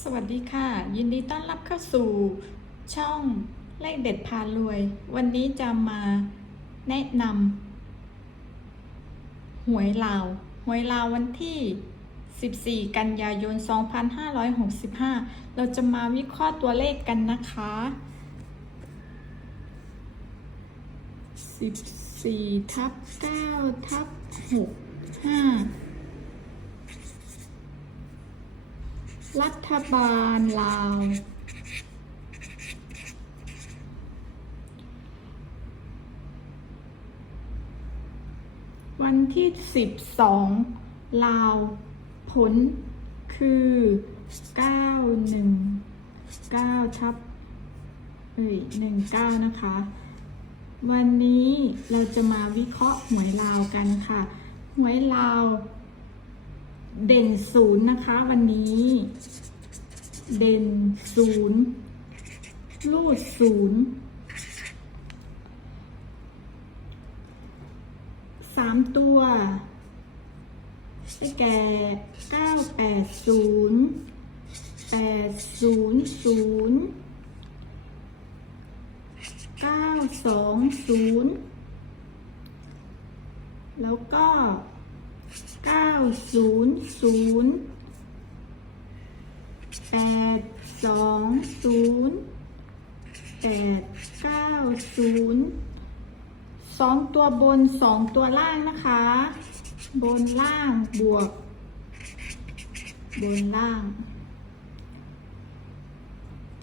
สวัสดีค่ะ ยินดีต้อนรับเข้าสู่ช่องเลขเด็ดพารวย วันนี้จะมาแนะนำหวยลาว หวยลาววันที่ 14 กันยายน 2565 เราจะมาวิเคราะห์ตัวเลขกันนะคะ 14 ทับ 9 ทับ 6 5 รัฐบาลลาว วันที่สิบสองลาว ผลคือเก้าหนึ่งเก้าทับเอ้ยหนึ่งเก้านะคะ วันนี้เราจะมาวิเคราะห์หวยลาวกันค่ะ หวยลาว เด่นศูนย์นะคะ วันนี้ เด่นศูนย์รูดศูนย์สามตัวได้แก่เก้าแปดศูนย์แปดศูนย์ศูนย์เก้าสองศูนย์แล้วก็ เก้าศูนย์ศูนย์แปดสองศูนย์แปดเก้าศูนย์สองตัวบนสองตัวล่างนะคะ บนล่างบวก บนล่าง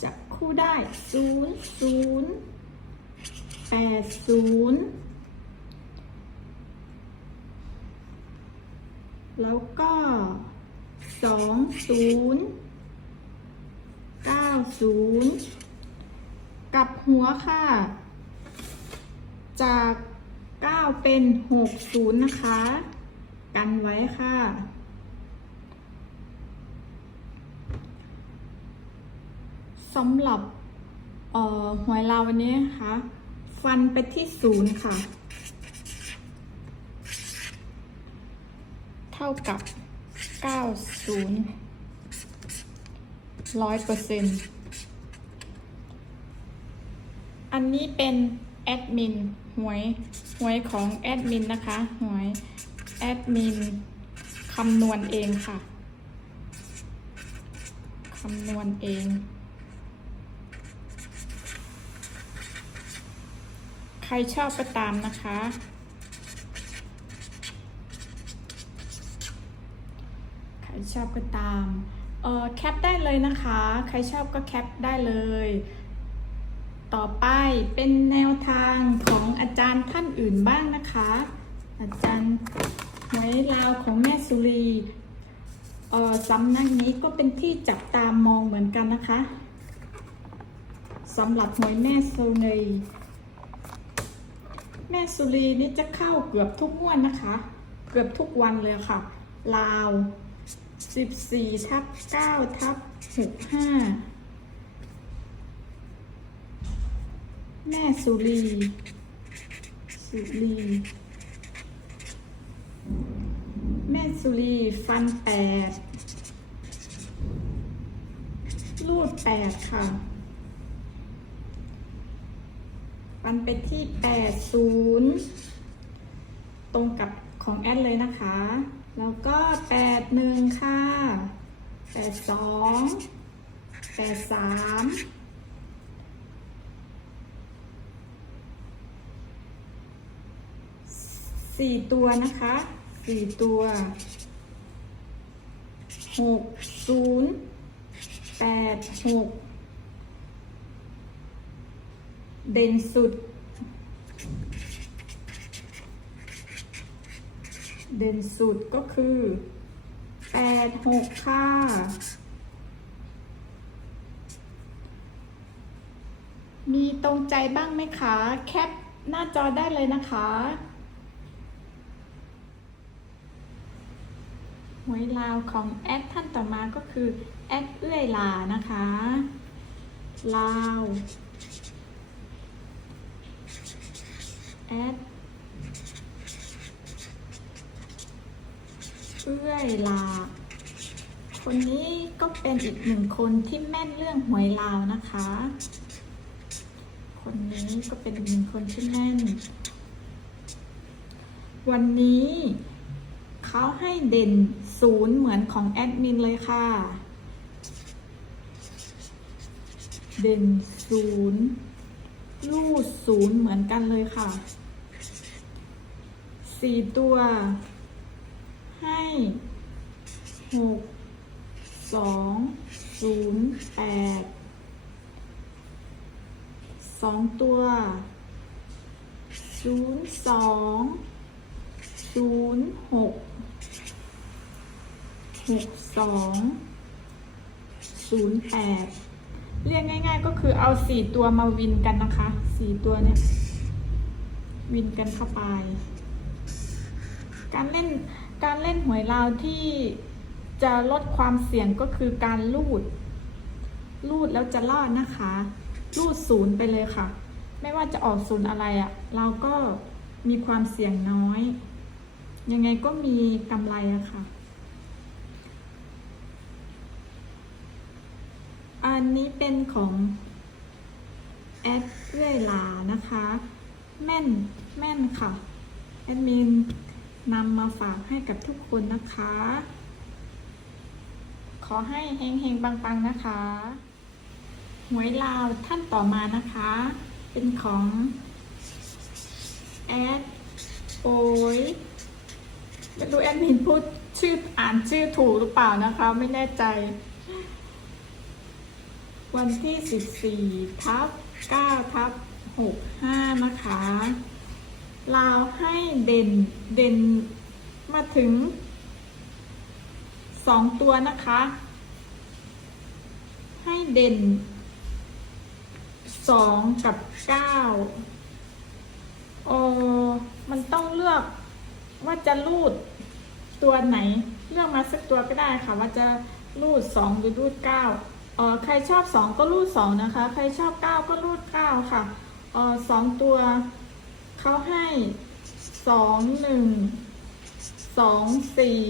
จับคู่ได้ศูนย์ศูนย์แปดศูนย์ แล้วก็สองศูนย์เก้าศูนย์กับหัวค่ะ จากเก้าเป็นหกศูนย์นะคะ กันไว้ค่ะ สำหรับออหวยลาวันนี้นะคะ ฟันไปที่ศูนย์ค่ะ ท่ากับ 90ร้อยเปอร์เซ็นต์อันนี้เป็นแอดมินหวยหวยของแอดมินนะคะหวยแอดมินคำนวณเองค่ะคำนวณเองใครชอบก็ตามนะคะ ใคร ชอบก็ตามเออแคปได้เลยนะคะ ใครชอบก็แคปได้เลย ต่อไปเป็นแนวทางของอาจารย์ท่านอื่นบ้างนะคะ อาจารย์หวยลาวของแม่สุรีเออสำนักนี้ก็เป็นที่จับตามองเหมือนกันนะคะสำหรับหวยแม่สุรีแม่สุรีนี่จะเข้าเกือบทุกงวดนะคะ เกือบทุกวันเลยค่ะ ลาว 14ทับ9ทับ65แม่สุรี สุรี แม่สุรี ฟันแปดรูดแปดค่ะ ฟันไปที่แปดศูนย์ตรงกับของแอดเลยนะคะ แล้วก็แปดหนึ่งค่ะแปดสองแปดสามสี่ตัวนะคะสี่ตัวหกศูนย์แปดหกเด่นสุด เด่นสุดก็คือแปดหกค่ะ มีตรงใจบ้างไหมคะ แคปหน้าจอได้เลยนะคะหวยลาวของแอดท่านต่อมาก็คือแอดเอื้อยลานะคะ ลาวแอด อื้อยลา คนนี้ก็เป็นอีกหนึ่งคนที่แม่นเรื่องหวยลาวนะคะ คนนี้ก็เป็นอีกหนึ่งคนที่แม่น วันนี้เขาให้เด่นศูนย์เหมือนของแอดมินเลยค่ะ เด่นศูนย์ลูดศูนย์เหมือนกันเลยค่ะสี่ตัว ให้หกสองศูนย์แปดสองตัวศูนย์สองศูนย์หกหกสองศูนย์แปดเรียกง่ายๆก็คือเอาสี่ตัวมาวินกันนะคะสี่ตัวเนี่ย วินกันเข้าไป การเล่น การเล่นหวยลาวที่จะลดความเสี่ยงก็คือการลูด ลูดแล้วจะรอดนะคะ ลูดศูนย์ไปเลยค่ะ ไม่ว่าจะออกศูนย์อะไรอะ่ะ เราก็มีความเสี่ยงน้อย ยังไงก็มีกำไรอะค่ะ อันนี้เป็นของแอดเรื่อยลานะคะ แม่น แม่นค่ะ แอดมิน นำมาฝากให้กับทุกคนนะคะ ขอให้เฮงเฮงๆปังๆนะคะหวยลาวท่านต่อมานะคะ เป็นของแอดโอยไม่รู้แอดมินพูดชื่ออ่านชื่อถูกหรือเปล่านะคะ ไม่แน่ใจ วันที่ 14ทับ9ทับ65 นะคะ ลาวให้เด่นเด่นมาถึง2ตัวนะคะ ให้เด่น2กับ9โอมันต้องเลือกว่าจะรูดตัวไหน เลือกมาสักตัวก็ได้ค่ะ ว่าจะรูด2หรือรูด9เออใครชอบ2ก็รูด2นะคะ ใครชอบ9ก็รูด9ค่ะเออสองตัว เขาให้สองหนึ่งสองสี่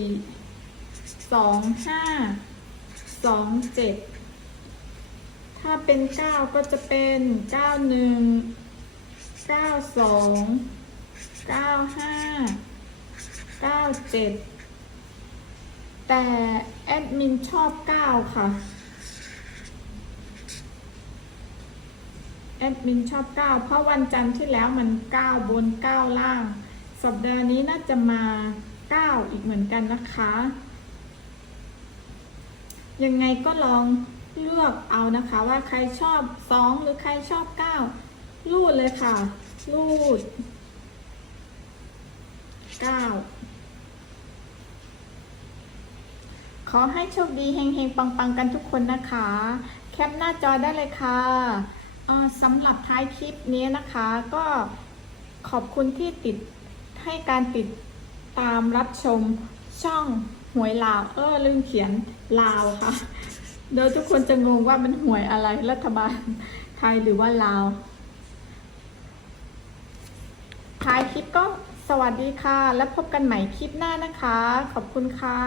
สองห้าสองเจ็ดถ้าเป็นเก้าก็จะเป็นเก้าหนึ่งเก้าสองเก้าห้าเก้าเจ็ดแต่แอดมินชอบเก้าค่ะ แอดมินชอบ 9 เพราะวันจันทร์ที่แล้วมัน 9 บน 9 ล่าง สัปดาห์นี้น่าจะมา 9 อีกเหมือนกันนะคะ ยังไงก็ลองเลือกเอานะคะว่าใครชอบ 2 หรือใครชอบ 9 รูดเลยค่ะ รูด 9 ขอให้โชคดีเฮงๆ ปัง ๆ กันทุกคนนะคะ แคปหน้าจอได้เลยค่ะ สำหรับท้ายคลิปนี้นะคะก็ขอบคุณที่ติดให้การติดตามรับชมช่องหวยลาว เออลืมเขียนลาวค่ะเดี๋ยวทุกคนจะงงว่ามันหวยอะไรรัฐบาลไทยหรือว่าลาว ท้ายคลิปก็สวัสดีค่ะ และพบกันใหม่คลิปหน้านะคะ ขอบคุณค่ะ